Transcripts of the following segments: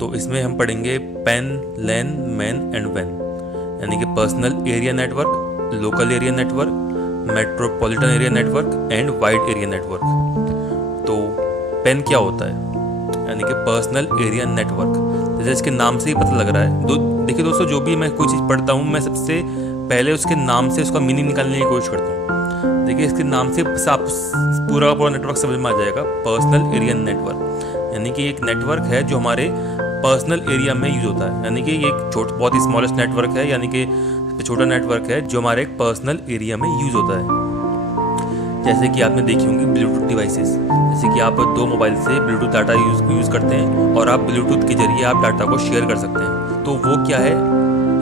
तो इसमें हम पढ़ेंगे पेन, लैन, मैन एंड वैन, यानी कि personal area network, local area network, metropolitan area network and wide area network. तो पेन क्या होता है, यानी कि पर्सनल एरिया नेटवर्क। जैसे इसके नाम से ही पता लग रहा है। देखिए दोस्तों, जो भी मैं कोई चीज़ पढ़ता हूँ मैं सबसे पहले उसके नाम से उसका मीनिंग निकालने की कोशिश करता हूँ। देखिए इसके नाम से आप पूरा का पूरा नेटवर्क समझ में आ जाएगा। पर्सनल एरिया नेटवर्क यानी कि एक नेटवर्क है जो हमारे पर्सनल एरिया में यूज होता है, यानी कि ये एक बहुत ही स्मॉलेस्ट नेटवर्क है, यानी कि छोटा नेटवर्क है जो हमारे एक पर्सनल एरिया में यूज होता है। जैसे कि आपने देखी होंगी ब्लूटूथ डिवाइसेस, जैसे कि आप दो मोबाइल से ब्लूटूथ डाटा यूज़ करते हैं और आप ब्लूटूथ के जरिए आप डाटा को शेयर कर सकते हैं। तो वो क्या है,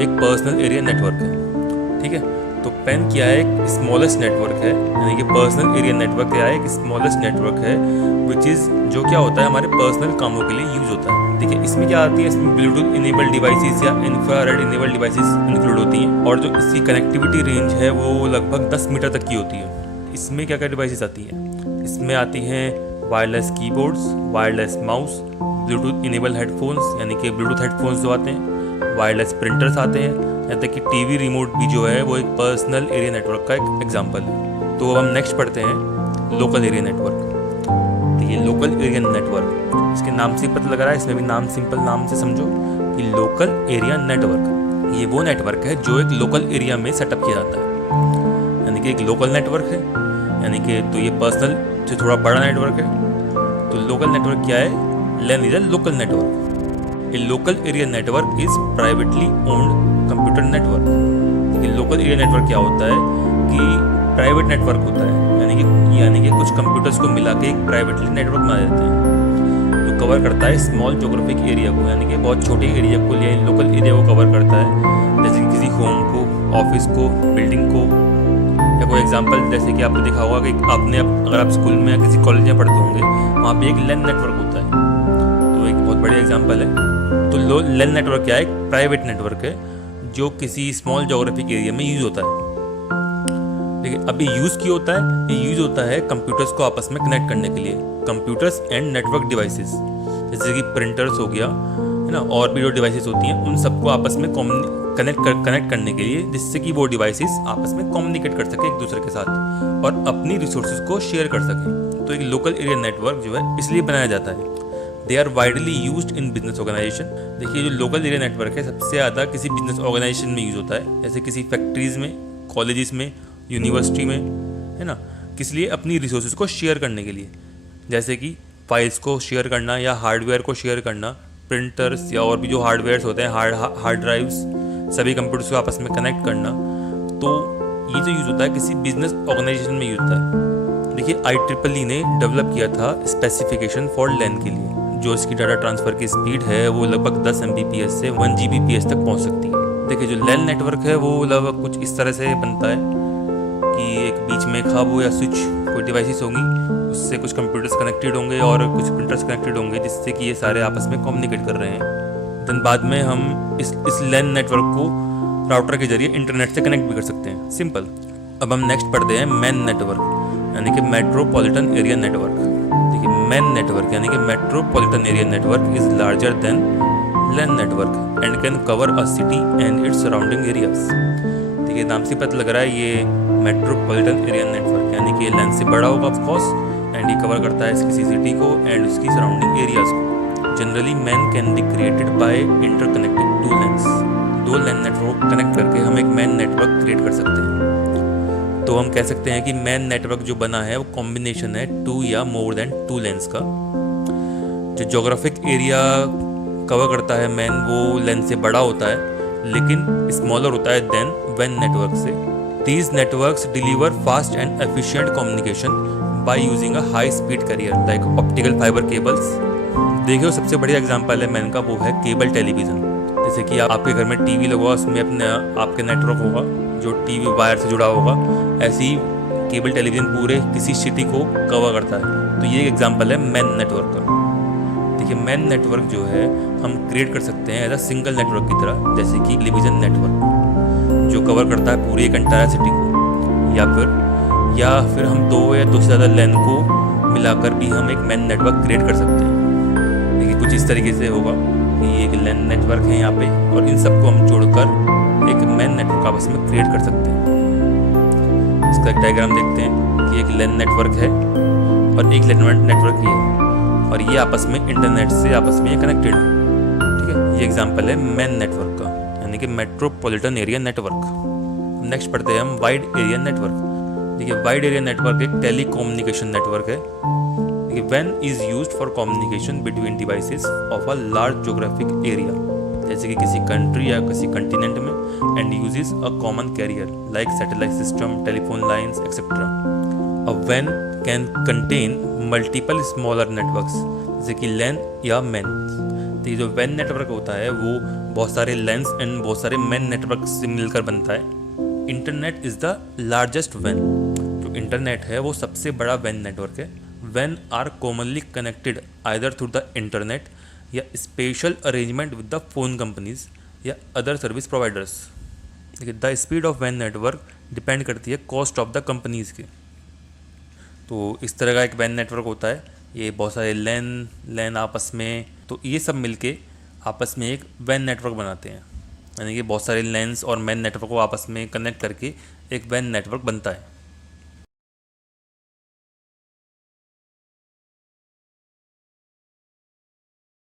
एक पर्सनल एरिया नेटवर्क है। ठीक है, तो पेन क्या है, एक स्मॉलेस्ट नेटवर्क है, यानी कि पर्सनल एरिया नेटवर्क क्या है, एक स्मॉलेस्ट नेटवर्क है विच इज़ जो क्या होता है हमारे पर्सनल कामों के लिए यूज होता है। देखिए इसमें क्या आती है, इसमें ब्लूटूथ इनेबल्ड डिवाइसेस या इंफ्रारेड इनेबल्ड डिवाइसेस इंक्लूड होती हैं, और जो इसकी कनेक्टिविटी रेंज है वो लगभग 10 मीटर तक की होती है। इसमें क्या क्या डिवाइसेस आती हैं, इसमें आती हैं wireless keyboards, wireless mouse, Bluetooth enable headphones यानी कि ब्लूटूथ हेडफोन्स जो आते हैं, वायरलेस प्रिंटर्स आते हैं, यहाँ तक कि टीवी रिमोट भी जो है वो एक पर्सनल एरिया नेटवर्क का एक एग्जांपल है। तो अब हम नेक्स्ट पढ़ते हैं लोकल एरिया नेटवर्क। देखिए लोकल एरिया नेटवर्क, इसके नाम से पता लग रहा है, इसमें भी नाम सिंपल नाम से समझो कि लोकल एरिया नेटवर्क ये वो नेटवर्क है जो एक लोकल एरिया में सेटअप किया जाता है, यानी कि एक लोकल नेटवर्क है, यानी कि तो ये पर्सनल से थोड़ा बड़ा नेटवर्क है। तो लोकल नेटवर्क क्या है, LAN is a local network. A local area network is privately owned computer network. ये लोकल एरिया नेटवर्क क्या होता है कि प्राइवेट नेटवर्क होता है, यानी कि कुछ कंप्यूटर्स को मिला के एक प्राइवेटली नेटवर्क बना देते हैं जो कवर करता है स्मॉल ज्योग्राफिक एरिया को, यानी कि बहुत छोटे एरिया को या लोकल एरिया को कवर करता है, जैसे कि किसी होम को, ऑफिस को, बिल्डिंग को। या कोई एग्जांपल जैसे कि आपने देखा होगा कि आपने अगर आप स्कूल में या किसी कॉलेज में पढ़ते होंगे, वहाँ पे एक LAN नेटवर्क होता है, तो एक बहुत बड़ी एग्जांपल है। तो LAN नेटवर्क क्या है, एक प्राइवेट नेटवर्क है जो किसी स्मॉल ज्योग्राफिक एरिया में यूज होता है। लेकिन अभी यूज़ क्यों होता है, ये यूज़ होता है कंप्यूटर्स को आपस में कनेक्ट करने के लिए, कंप्यूटर्स एंड नेटवर्क डिवाइसेस, जैसे कि प्रिंटर्स हो गया है ना, और भी जो डिवाइसेस होती हैं उन सबको आपस में कनेक्ट करने के लिए, जिससे कि वो डिवाइसेस आपस में कम्युनिकेट कर सके एक दूसरे के साथ और अपनी रिसोर्सेज को शेयर कर सकें। तो एक लोकल एरिया नेटवर्क जो है इसलिए बनाया जाता है। They are widely used in business organisation. देखिए जो लोकल एरिया नेटवर्क है सबसे ज़्यादा किसी बिजनेस ऑर्गेनाइजेशन में यूज़ होता है, जैसे किसी फैक्ट्रीज़ में, कॉलेजेस में, यूनिवर्सिटी में, है ना, किस लिए, अपनी रिसोर्सेज को शेयर करने के लिए, जैसे कि फाइल्स को शेयर करना या हार्डवेयर को शेयर करना, प्रिंटर्स या और भी जो हार्डवेयर्स होते हैं, हार्ड ड्राइव्स, सभी कंप्यूटर्स को आपस में कनेक्ट करना। तो ये जो यूज़ होता है किसी बिजनेस ऑर्गेनाइजेशन में यूज होता है। देखिए IEEE ने डेवलप किया था स्पेसिफिकेशन फॉर LAN के लिए, जो इसकी डाटा ट्रांसफ़र की स्पीड है वो लगभग 10 Mbps से 1 Gbps तक पहुंच सकती है। देखिए जो LAN नेटवर्क है वो लगभग कुछ इस तरह से बनता है कि एक बीच में एक हब या स्विच कोई डिवाइसेस होंगी, उससे कुछ कंप्यूटर्स कनेक्टेड होंगे और कुछ प्रिंटर्स कनेक्टेड होंगे, जिससे कि ये सारे आपस में कम्युनिकेट कर रहे हैं। देन बाद में हम इस LAN नेटवर्क को राउटर के जरिए इंटरनेट से कनेक्ट भी कर सकते हैं, सिंपल। अब हम नेक्स्ट पढ़ते हैं मैन नेटवर्क, यानी कि मेट्रोपॉलिटन एरिया नेटवर्क। देखिए मैन नेटवर्क यानी कि metropolitan area network is larger than LAN network and can cover a city and its surrounding areas. देखिए नाम से पता लग रहा है ये मेट्रोपॉलिटन एरिया नेटवर्क, यानी कि LAN से बड़ा होगा ऑफकोर्स, एंड ये कवर करता है किसी सिटी को एंड उसकी सराउंडिंग एरियाज को। Generally man can be created by interconnecting 2 LANs। 2 LAN network connect करके हम एक मैन नेटवर्क क्रिएट कर सकते हैं। तो हम कह सकते हैं कि मैन नेटवर्क जो बना है वो कॉम्बिनेशन है 2 या मोर देन 2 LANs का। जो जोग्राफिक एरिया कवर करता है मैन वो LAN से बड़ा होता है, लेकिन स्मॉलर होता है देन WAN नेटवर्क से। These networks deliver fast and efficient communication by using a high speed carrier like optical fiber cables। देखिए सबसे बढ़िया एग्जांपल है मैन का, वो है केबल टेलीविज़न। जैसे कि आपके घर में टीवी लगा हुआ, उसमें आपके नेटवर्क होगा जो टीवी वायर से जुड़ा होगा, ऐसे ही केबल टेलीविज़न पूरे किसी सिटी को कवर करता है। तो ये एक एग्जांपल है मैन नेटवर्क का। देखिए मैन नेटवर्क जो है हम क्रिएट कर सकते हैं एज अ सिंगल नेटवर्क की तरह, जैसे कि टेलीविज़न नेटवर्क जो कवर करता है पूरी एक एंटायर सिटी को, या फिर हम 2 या 2 से ज़्यादा LAN को मिलाकर भी हम एक मैन नेटवर्क क्रिएट कर सकते हैं। देखिए कुछ इस तरीके से होगा। ये एक लैन नेटवर्क है यहाँ पे, और इन सबको हम जोड़कर एक मैन नेटवर्क आपस में क्रिएट कर सकते हैं। इसका एक डायग्राम देखते हैं कि एक लैन नेटवर्क है और एक लैन नेटवर्क ये है, और ये आपस में इंटरनेट से आपस में कनेक्टेड है। ठीक है, ये एग्जांपल है मैन नेटवर्क का, यानी कि मेट्रोपॉलिटन एरिया नेटवर्क। नेक्स्ट पढ़ते हैं हम वाइड एरिया नेटवर्क। देखिए, वाइड एरिया नेटवर्क एक टेली कम्युनिकेशन नेटवर्क है। देखिए, when is used for communication between devices of a large geographic area, जैसे कि किसी कंट्री या किसी कंटिनेंट में, and uses a common carrier like satellite system, telephone lines etcetera. A when can contain multiple smaller networks, जैसे कि लैन या man. तो ये जो वैन नेटवर्क होता है वो बहुत सारे लैंस एंड बहुत सारे मैन नेटवर्क से मिलकर बनता है। इंटरनेट इज़ द लार्जेस्ट वैन। जो इंटरनेट है वो सबसे बड़ा वैन नेटवर्क है। वैन are commonly connected either through the internet या special arrangement with the phone companies या अदर सर्विस प्रोवाइडर्स। देखिए, द स्पीड ऑफ वैन नेटवर्क डिपेंड करती है कॉस्ट ऑफ द कंपनीज के। तो इस तरह का एक वैन नेटवर्क होता है। ये बहुत सारे लैन आपस में, तो ये सब मिलके आपस में एक वैन नेटवर्क बनाते हैं, यानी कि बहुत सारे लैंस और मैन नेटवर्क को आपस में कनेक्ट करके एक वैन नेटवर्क बनता है।